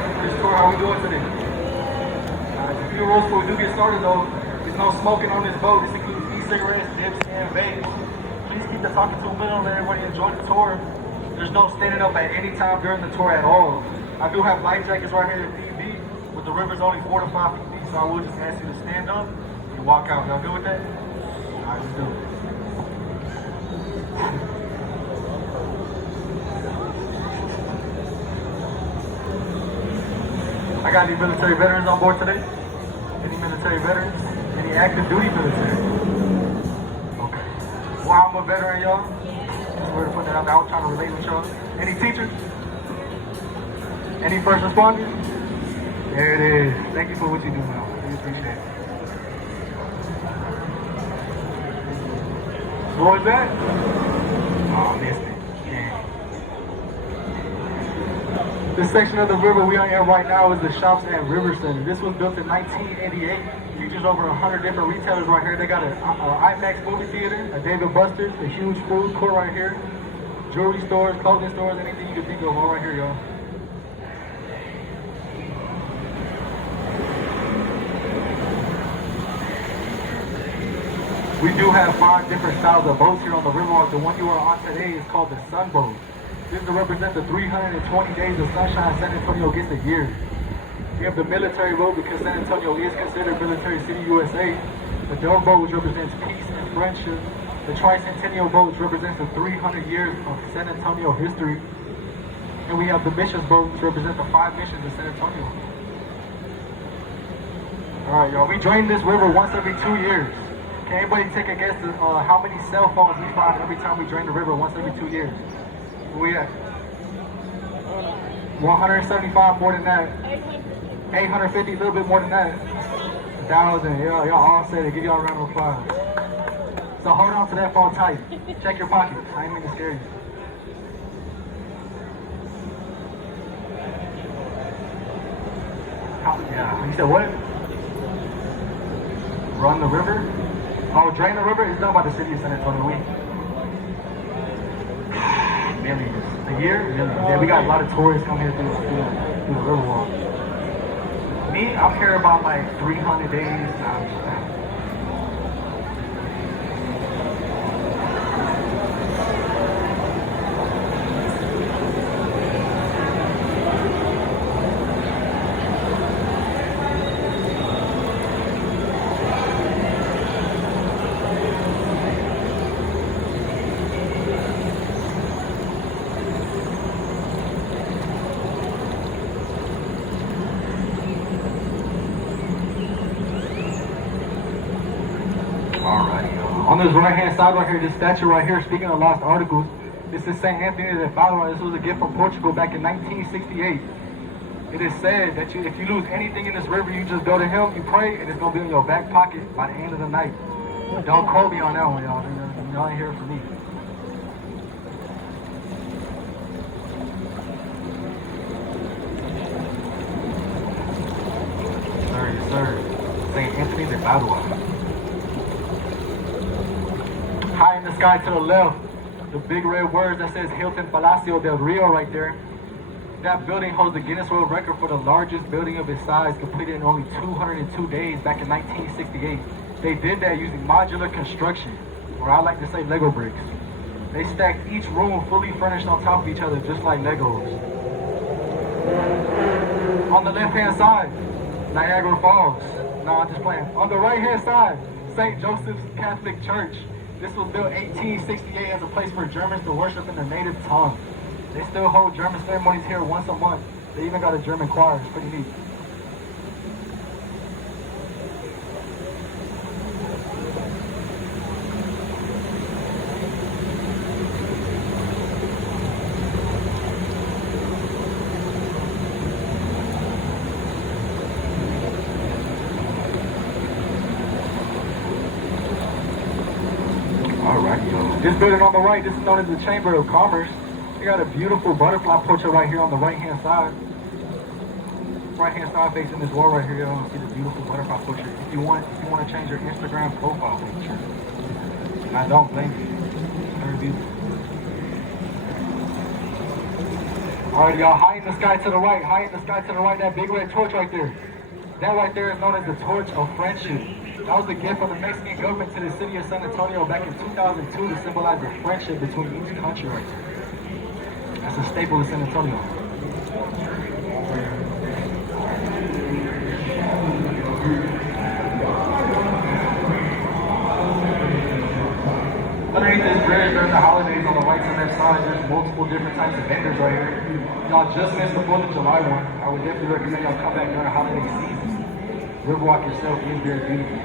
for this tour. How we doing today? A few rules before we do get started though. There's no smoking on this boat. This includes e-cigarettes, dips, and vapes. Please keep the talking to a minimum. Let everybody enjoy the tour. There's no standing up at any time during the tour at all. I do have life jackets right here at PB, but the river's only 4 to 5 feet deep, so I will just ask you to stand up and walk out. Y'all good with that? Alright, let's do it. I got any military veterans on board today? Any military veterans? Any active duty military? Okay. Well, I'm a veteran, y'all. Just wanted to put that out there. I was trying to relate with y'all. Any teachers? Any first responders? There it is. Thank you for what you do now. We appreciate it. What was that? Oh, I missed it. This section of the river we are in right now is the Shops at River Center. This was built in 1988. Features over 100 different retailers right here. They got an IMAX movie theater, a David Buster's, a huge food court right here, jewelry stores, clothing stores, anything you can think of, all right here, y'all. We do have 5 different styles of boats here on the riverwalk. The one you are on today is called the Sun Boat. This is to represent the 320 days of sunshine San Antonio gets a year. We have the military boat because San Antonio is considered military city USA. The Dove boat, which represents peace and friendship. The Tricentennial boat, which represents the 300 years of San Antonio history. And we have the Missions boat, which represents the 5 missions of San Antonio. Alright, y'all, we drain this river once every 2 years. Can anybody take a guess at how many cell phones we find every time we drain the river once every 2 years? Where we at? 175, more than that. 850, a little bit more than that. 1,000, y'all all said it. Give y'all a round of applause. So hold on to that phone tight. Check your pockets. I ain't mean to scare you. Yeah, you said what? Run the river? Oh, drain the river is done by the city of San Antonio. Millions. A year? Millions. Yeah, we got a lot of tourists come here through the river walk. Me, I'm here about like 300 days. On this right-hand side right here, this statue right here, speaking of lost articles, this is St. Anthony de Padua. This was a gift from Portugal back in 1968. It is said that if you lose anything in this river, you just go to him, you pray, and it's going to be in your back pocket by the end of the night. Don't quote me on that one, y'all. Y'all ain't here for me. Yes, sir. St. Anthony de Padua. High in the sky to the left, the big red words that says Hilton Palacio del Rio right there. That building holds the Guinness World Record for the largest building of its size, completed in only 202 days back in 1968. They did that using modular construction, or I like to say Lego bricks. They stacked each room fully furnished on top of each other, just like Legos. On the left-hand side, Niagara Falls. No, I'm just playing. On the right-hand side, St. Joseph's Catholic Church. This was built 1868 as a place for Germans to worship in their native tongue. They still hold German ceremonies here once a month. They even got a German choir. It's pretty neat. This building on the right, this is known as the Chamber of Commerce. They got a beautiful butterfly portrait right here on the right-hand side. Right-hand side facing this wall right here, y'all see the beautiful butterfly portrait. If you want to change your Instagram profile picture, and I don't blame you. It's very beautiful. Alright, y'all, high in the sky to the right, high in the sky to the right, that big red torch right there. That right there is known as the Torch of Friendship. That was the gift from the Mexican government to the city of San Antonio back in 2002 to symbolize the friendship between each country right there. That's a staple of San Antonio. Underneath this bridge during the holidays on the right and left side, there's multiple different types of vendors right here. Y'all just missed the 4th of July one. I would definitely recommend y'all come back during the holiday season. Riverwalk yourself is very beautiful.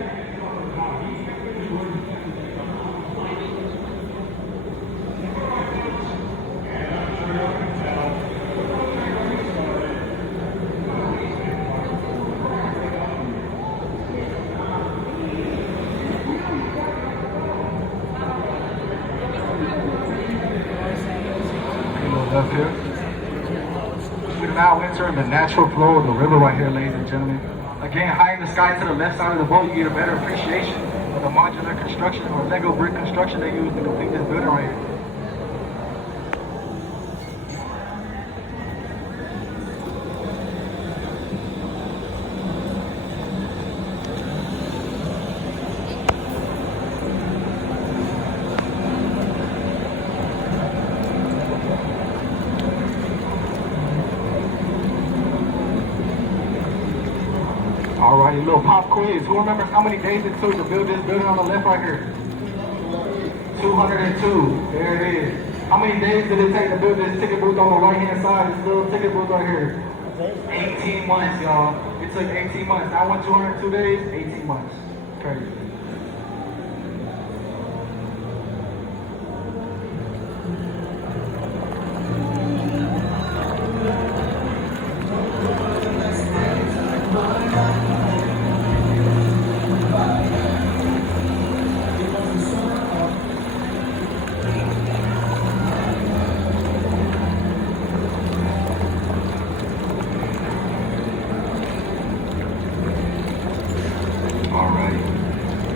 Up here. We're now entering the natural flow of the river right here, ladies and gentlemen. Again, high in the sky to the left side of the boat, you get a better appreciation of the modular construction or Lego brick construction they use to complete this building right here. Alrighty, little pop quiz. Who remembers how many days it took to build this building on the left right here? 202. There it is. How many days did it take to build this ticket booth on the right hand side? This little ticket booth right here. 18 months, y'all. It took 18 months. I went 202 days, 18 months. Crazy.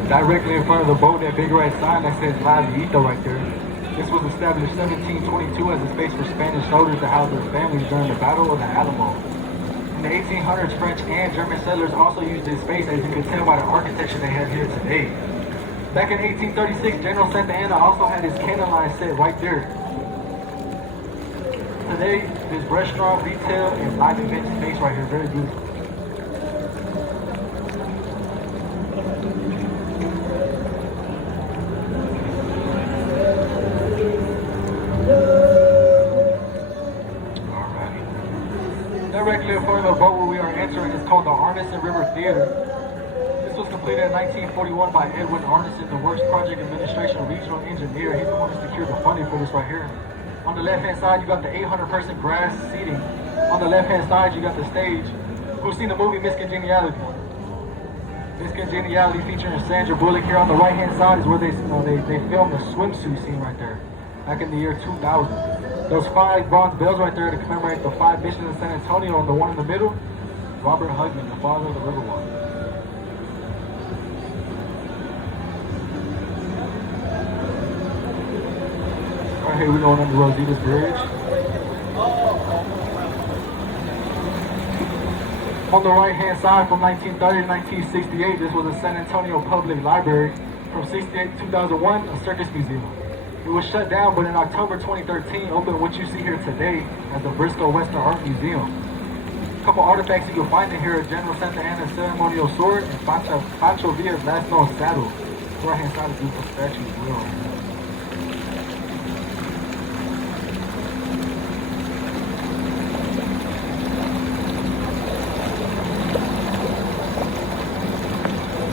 Directly in front of the boat, that big red sign that says La Villita right there. This was established 1722 as a space for Spanish soldiers to house their families during the Battle of the Alamo. In the 1800s, French and German settlers also used this space, as you can tell by the architecture they have here today. Back in 1836, General Santa Anna also had his cannon line set right there. Today, this restaurant, retail, and live event space right here, very beautiful. Directly in front of the boat where we are entering is called the Arneson River Theater. This was completed in 1941 by Edwin Arneson, the Works Project Administration Regional Engineer. He's the one who secured the funding for this right here. On the left-hand side, you got the 800-person grass seating. On the left-hand side, you got the stage. Who's seen the movie Miss Congeniality? Miss Congeniality featuring Sandra Bullock. Here on the right-hand side is where they filmed the swimsuit scene right there, back in the year 2000. Those 5 bronze bells right there to commemorate the 5 missions in San Antonio, and the one in the middle, Robert Hugman, the father of the Riverwalk. All right, here we're going under Rosita's Bridge. On the right-hand side, from 1930 to 1968, this was the San Antonio Public Library. From 68 to 2001, a circus museum. It was shut down, but in October 2013, opened what you see here today as the Bristol Western Art Museum. A couple artifacts you can find in here are General Santa Anna's ceremonial sword and Pancho Villa's last known saddle. The right-hand side is a beautiful statue as well.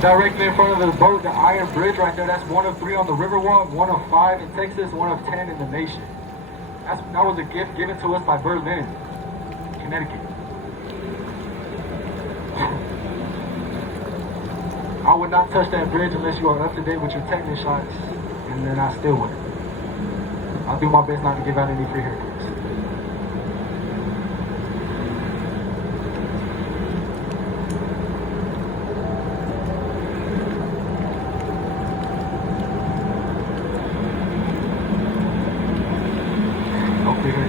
Directly in front of the boat, the Iron Bridge right there, that's one of 3 on the Riverwalk, one of 5 in Texas, one of 10 in the nation. That was a gift given to us by Berlin, Connecticut. I would not touch that bridge unless you are up to date with your technical shots, and then I still wouldn't. I'll do my best not to give out any free haircuts.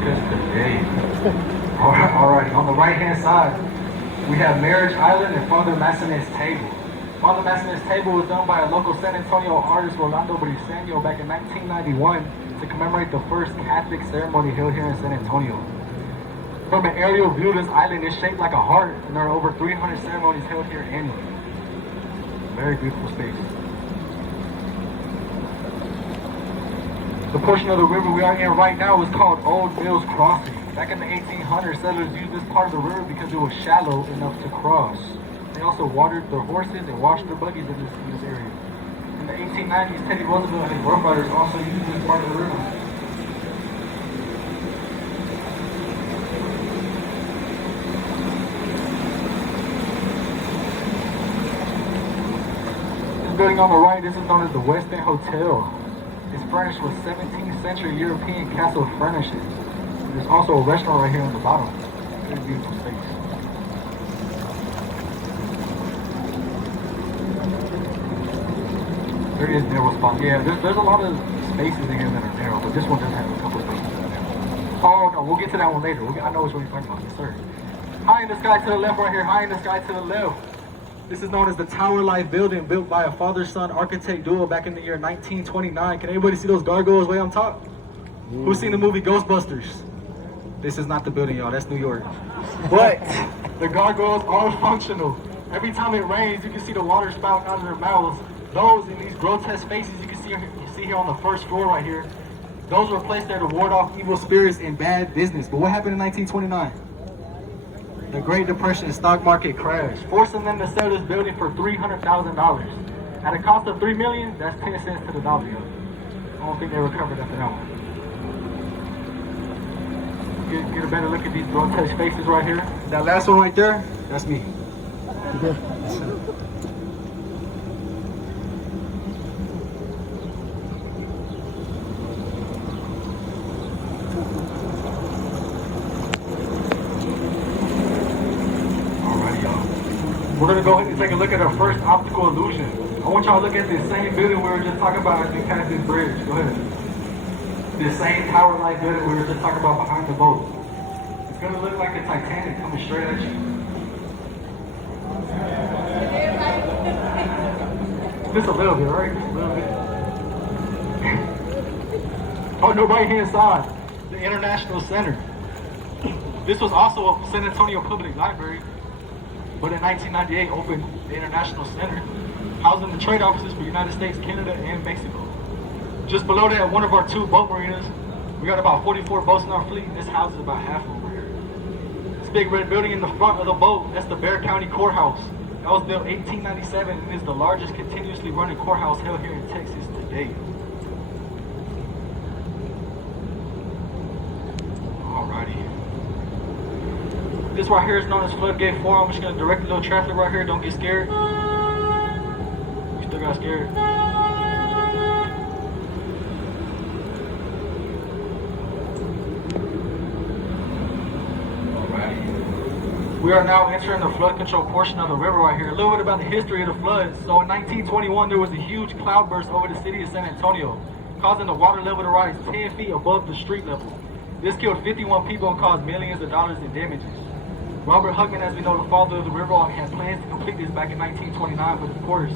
Today. side, we have Marriage Island and Father Massinet's Table. Father Massinet's Table was done by a local San Antonio artist, Rolando Briseño, back in 1991 to commemorate the first Catholic ceremony held here in San Antonio. From an aerial view, this island is shaped like a heart, and there are over 300 ceremonies held here annually. Very beautiful space. The portion of the river we are in right now is called Old Mills Crossing. Back in the 1800s, settlers used this part of the river because it was shallow enough to cross. They also watered their horses and washed their buggies in this area. In the 1890s, Teddy Roosevelt and his Rough Riders also used this part of the river. This building on the right, this is known as the West End Hotel. It's furnished with 17th century European castle furnishings. There's also a restaurant right here on the bottom. Very beautiful space. There is narrow spots. Yeah, there's a lot of spaces in here that are narrow, but this one does have a couple of spaces that are narrow. Oh no, we'll get to that one later. I know which one you're talking about, yes sir. High in the sky to the left right here, high in the sky to the left. This is known as the Tower Life Building, built by a father-son architect duo back in the year 1929. Can anybody see those gargoyles way on top? Who's seen the movie Ghostbusters? This is not the building, y'all. That's New York. But the gargoyles are functional. Every time it rains, you can see the water spouting out of their mouths. Those in these grotesque faces you can see here on the first floor right here. Those were placed there to ward off evil spirits and bad business. But what happened in 1929? The Great Depression stock market crash, forcing them to sell this building for $300,000. At a cost of $3 million, that's 10 cents to the dollar. I don't think they recovered after that one. Get a better look at these grotesque faces right here. That last one right there, that's me. We're going to go ahead and take a look at our first optical illusion. I want y'all to look at this same building we were just talking about as we passed this bridge. Go ahead. This same tower-like building we were just talking about behind the boat. It's going to look like the Titanic coming straight at you. Just a little bit, right? Just a little bit. On the right-hand side, the International Center. This was also a San Antonio Public Library, but in 1998 opened the International Center, housing the trade offices for the United States, Canada, and Mexico. Just below that, one of our 2 boat marinas. We got about 44 boats in our fleet, and this houses about half over here. This big red building in the front of the boat, that's the Bexar County Courthouse. That was built 1897 and is the largest continuously running courthouse held here in Texas today. Alrighty. This right here is known as Floodgate 4. I'm just going to direct a little traffic right here. Don't get scared. You still got scared. Alrighty. We are now entering the flood control portion of the river right here. A little bit about the history of the floods. So in 1921, there was a huge cloudburst over the city of San Antonio, causing the water level to rise 10 feet above the street level. This killed 51 people and caused millions of dollars in damages. Robert Hugman, as we know, the father of the river, had plans to complete this back in 1929, but of course,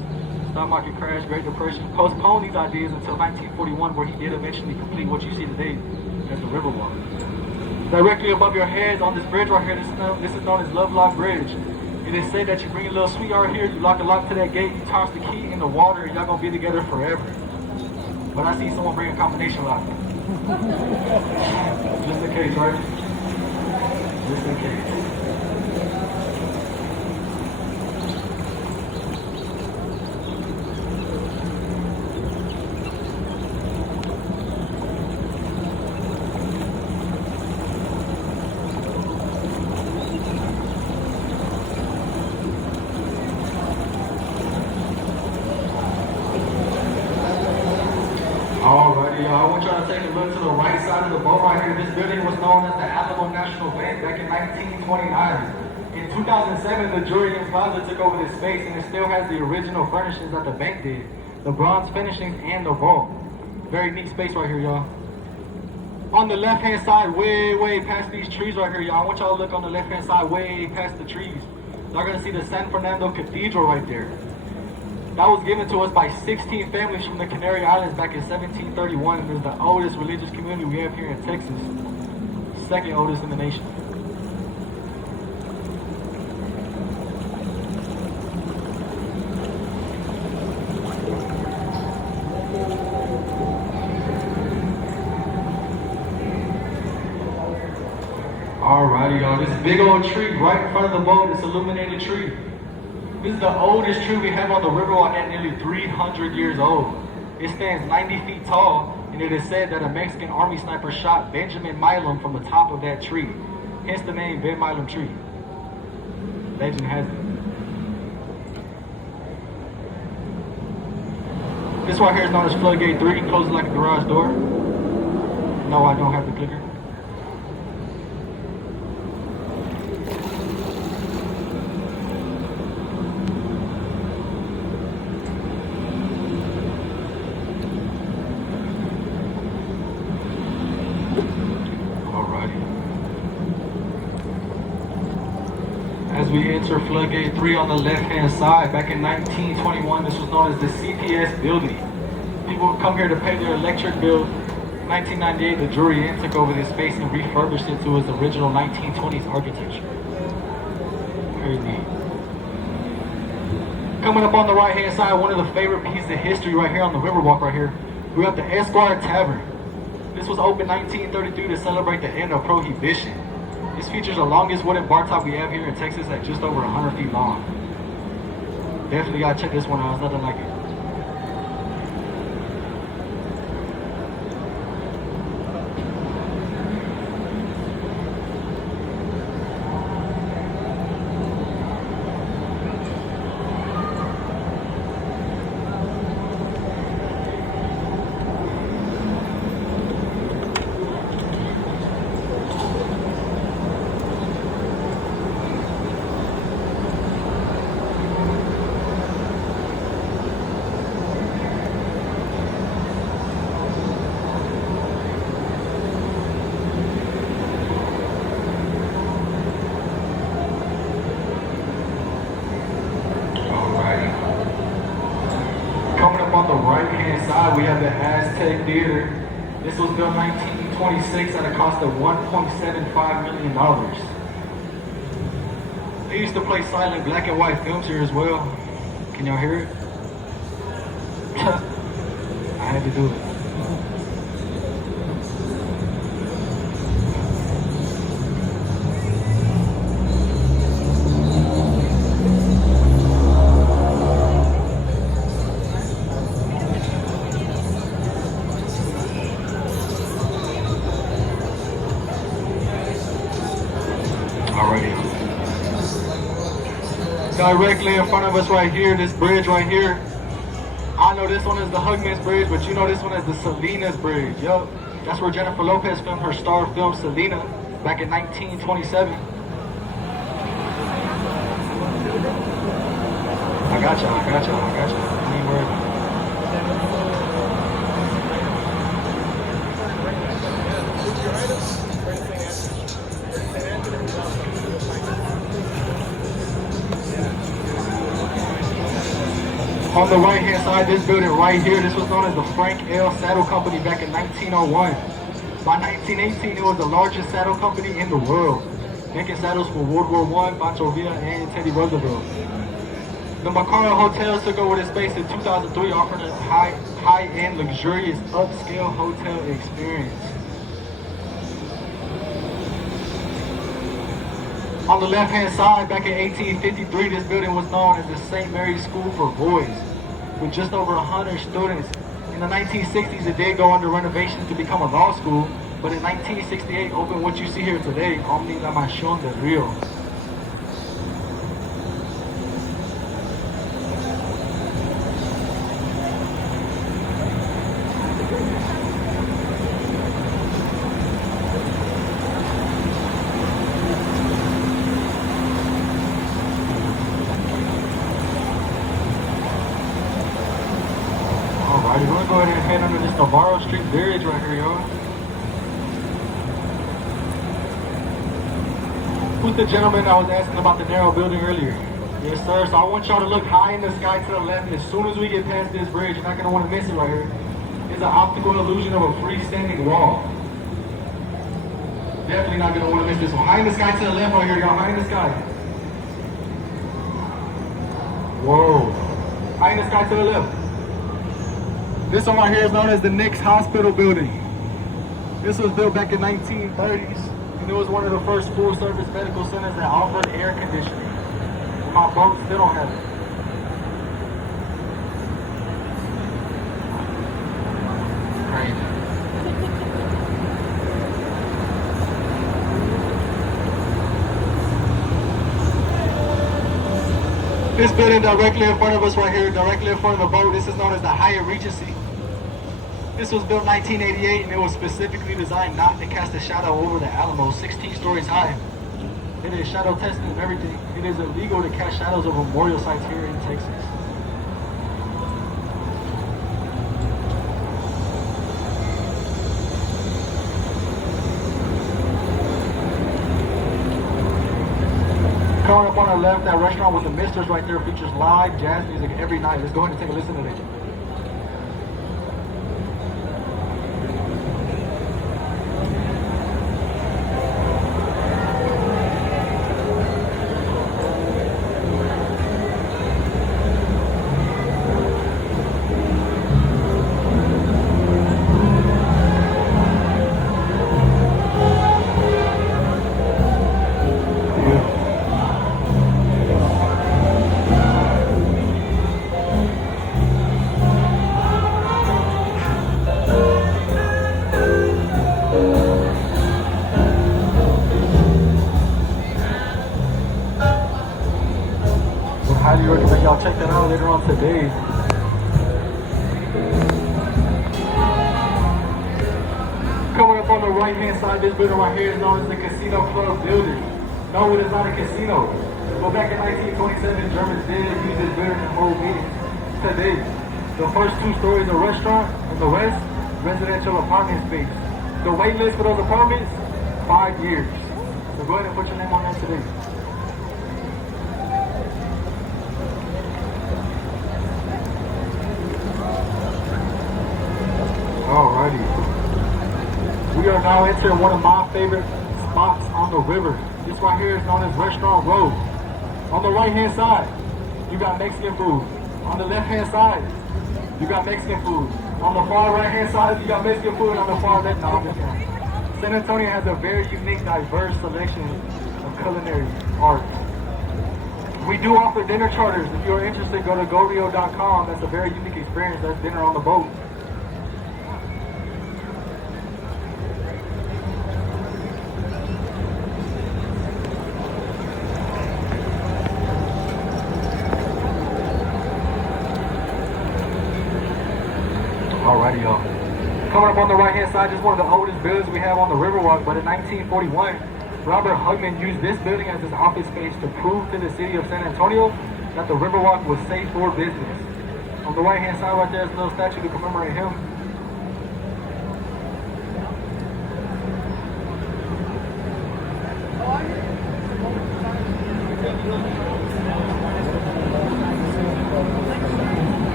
stock market crash, Great Depression, postponed these ideas until 1941, where he did eventually complete what you see today as the Riverwalk. Directly above your heads on this bridge right here, this is known as Lovelock Bridge. It is said that you bring a little sweetheart here, you lock a lock to that gate, you toss the key in the water, and y'all gonna be together forever. But I see someone bring a combination lock. Just in case, right? Just in case. Alrighty, y'all. I want y'all to take a look to the right side of the boat right here. This building was known as the Alamo National Bank back in 1929. In 2007, the Julian Plaza took over this space, and it still has the original furnishings that the bank did. The bronze finishings and the vault. Very neat space right here, y'all. On the left-hand side, way past these trees right here, y'all. I want y'all to look on the left-hand side, way past the trees. Y'all gonna see the San Fernando Cathedral right there. That was given to us by 16 families from the Canary Islands back in 1731. And it's the oldest religious community we have here in Texas. Second oldest in the nation. Alrighty, y'all. This big old tree right in front of the boat, this illuminated tree. This is the oldest tree we have on the Riverwalk at nearly 300 years old. It stands 90 feet tall, and it is said that a Mexican army sniper shot Benjamin Milam from the top of that tree. Hence the name Ben Milam Tree. Legend has it. This right here is known as Floodgate 3, closes like a garage door. No, I don't have the clicker. As we enter Floodgate 3 on the left-hand side, back in 1921, this was known as the CPS building. People would come here to pay their electric bill. In 1998, the Drury Inn took over this space and refurbished it to its original 1920s architecture. Very neat. Coming up on the right-hand side, one of the favorite pieces of history right here on the Riverwalk right here, we have the Esquire Tavern. This was opened 1933 to celebrate the end of Prohibition. This features the longest wooden bar top we have here in Texas at just over 100 feet long. Definitely gotta check this one out, it's nothing like it. On the right-hand side, we have the Aztec Theater. This was built in 1926 at a cost of $1.75 million. They used to play silent black and white films here as well. Can y'all hear it? I had to do it. Directly in front of us right here, this bridge right here. I know this one is the Hugman's Bridge, but you know this one is the Salinas Bridge. Yup, that's where Jennifer Lopez filmed her star film Selena back in 1927. I got y'all. I ain't worried about it. On the right-hand side, this building right here, this was known as the Frank L. Saddle Company back in 1901. By 1918, it was the largest saddle company in the world, making saddles for World War I, Pancho Villa, and Teddy Roosevelt. The Macara Hotels took over this space in 2003, offering a high-end, luxurious, upscale hotel experience. On the left-hand side, back in 1853, this building was known as the St. Mary's School for Boys, with just over 100 students. In the 1960s, it did go under renovation to become a law school, but in 1968, opened what you see here today, Omni La Mansión del Rio. Alright, we're gonna go ahead and head under this Navarro Street Bridge right here, y'all. Who's the gentleman I was asking about the narrow building earlier? Yes, sir. So I want y'all to look high in the sky to the left. As soon as we get past this bridge, you're not going to want to miss it right here. It's an optical illusion of a freestanding wall. Definitely not going to want to miss this one. High in the sky to the left right here, y'all. High in the sky. Whoa. High in the sky to the left. This one right here is known as the Knicks Hospital Building. This was built back in 1930s, and it was one of the first full-service medical centers that offered air conditioning. My boat still don't have it. Crazy. This building directly in front of us right here, directly in front of the boat, this is known as the Hyatt Regency. This was built in 1988, and it was specifically designed not to cast a shadow over the Alamo, 16 stories high. It is shadow testing and everything. It is illegal to cast shadows over memorial sites here in Texas. Coming up on our left, that restaurant with the Misters right there features live jazz music every night. Let's go ahead and take a listen to it. Highly recommend y'all check that out later on today. Coming up on the right hand side, this building right here is known as the Casino Club building. No, it is not a casino. But back in 1927, Germans did use this building to hold meetings. Today, the first 2 stories are a restaurant, and the rest, residential apartment space. The wait list for those apartments, 5 years. So go ahead and put your name on that today. Alrighty. We are now entering one of my favorite spots on the river. This right here is known as Restaurant Row. On the right hand side, you got Mexican food. On the left hand side, you got Mexican food. On the far right hand side, you got Mexican food. On the far left, no, I'm just kidding. San Antonio has a very unique, diverse selection of culinary art. We do offer dinner charters. If you're interested, go to GoRio.com. That's a very unique experience. That's dinner on the boat. Alrighty, y'all. Coming up on the right hand side, just one of the oldest buildings we have on the Riverwalk, but in 1941, Robert Hugman used this building as his office space to prove to the city of San Antonio that the Riverwalk was safe for business. On the right hand side right there is a little statue to commemorate him.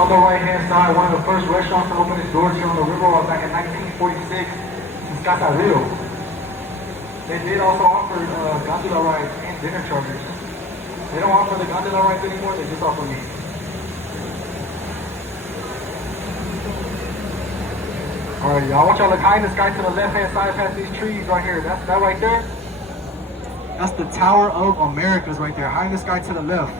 On the right hand side, one of the first restaurants to open its doors here on the Riverwalk back in 1946 is Casa Rio. They did also offer gondola rides and dinner charters. They don't offer the gondola rides anymore, they just offer meat. Alright, y'all, I want y'all to look high in the sky to the left hand side past these trees right here. That's that right there. That's the Tower of Americas right there, high in the sky to the left.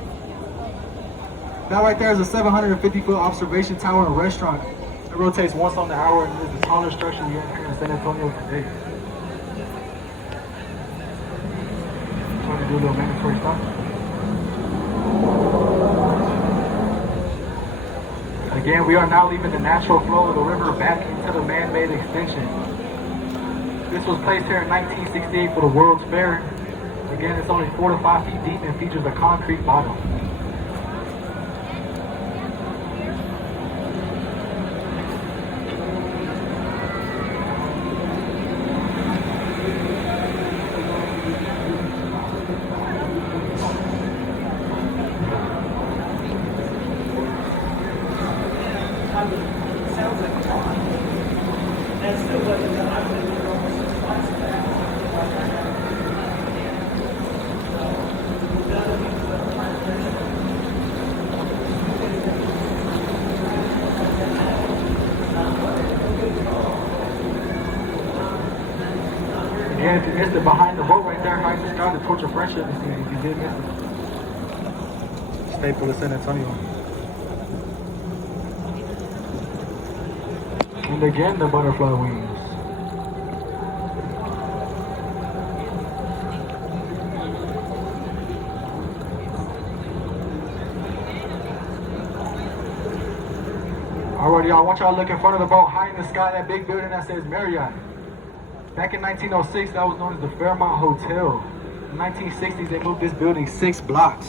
That right there is a 750-foot observation tower and restaurant. It rotates once on the hour and is the tallest structure we have here in San Antonio today. Trying to do a little mandatory stop. Again, we are now leaving the natural flow of the river back into the man-made extension. This was placed here in 1968 for the World's Fair. Again, it's only 4 to 5 feet deep and features a concrete bottom. sounds like a lot. That still wasn't done. I've been doing almost twice now. Yeah, if you missed it behind the boat right there, I just got the Torch of Friendship. If you did miss it. Staple of San Antonio. And again, the butterfly wings. Alrighty, y'all, I want y'all to look in front of the boat, high in the sky, that big building that says Marriott. Back in 1906, that was known as the Fairmont Hotel. In the 1960s, they moved this building 6 blocks.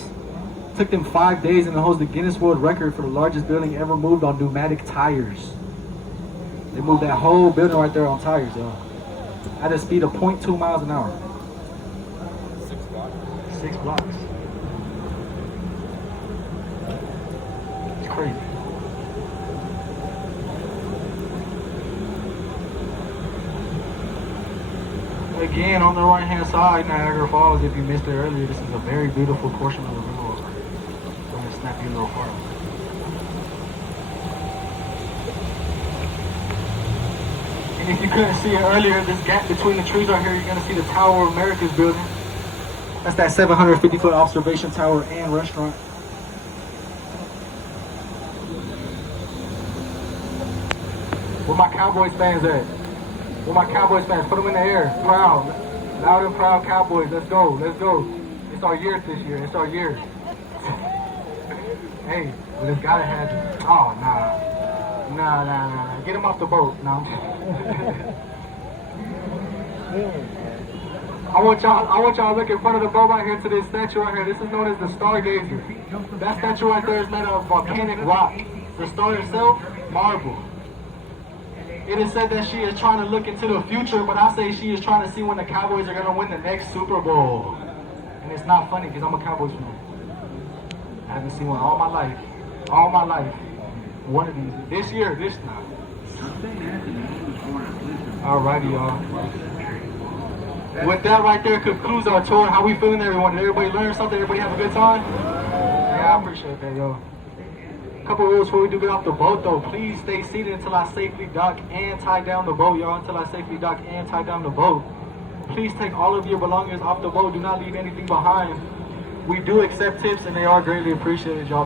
It took them 5 days and it holds the Guinness World Record for the largest building ever moved on pneumatic tires. They moved that whole building right there on tires, y'all. At a speed of 0.2 miles an hour. 6 blocks. 6 blocks. It's crazy. Again, on the right hand side, Niagara Falls, if you missed it earlier, this is a very beautiful portion of the river. I'm going to snap you a little photo. And if you couldn't see it earlier, this gap between the trees right here, you're going to see the Tower of America's building. That's that 750-foot observation tower and restaurant. Where my Cowboys fans at? Where my Cowboys fans? Put them in the air. Proud. Loud and proud Cowboys. Let's go. Let's go. It's our year this year. It's our year. Hey, well, it's gotta have it. Oh, nah. Nah. Get him off the boat. No. I want y'all to look in front of the boat right here to this statue right here. This is known as the Stargazer. That statue right there is made of volcanic rock. The star itself, marble. It is said that she is trying to look into the future, but I say she is trying to see when the Cowboys are going to win the next Super Bowl. And it's not funny because I'm a Cowboys fan. I haven't seen one all my life. All my life. One of these. This year, this time. Alrighty, y'all. With that right there concludes our tour. How we feeling, everyone? Did everybody learn something? Everybody have a good time? Yeah, I appreciate that, yo. Couple rules before we do get off the boat though. Please stay seated until I safely dock and tie down the boat, y'all. Until I safely dock and tie down the boat. Please take all of your belongings off the boat. Do not leave anything behind. We do accept tips and they are greatly appreciated, y'all.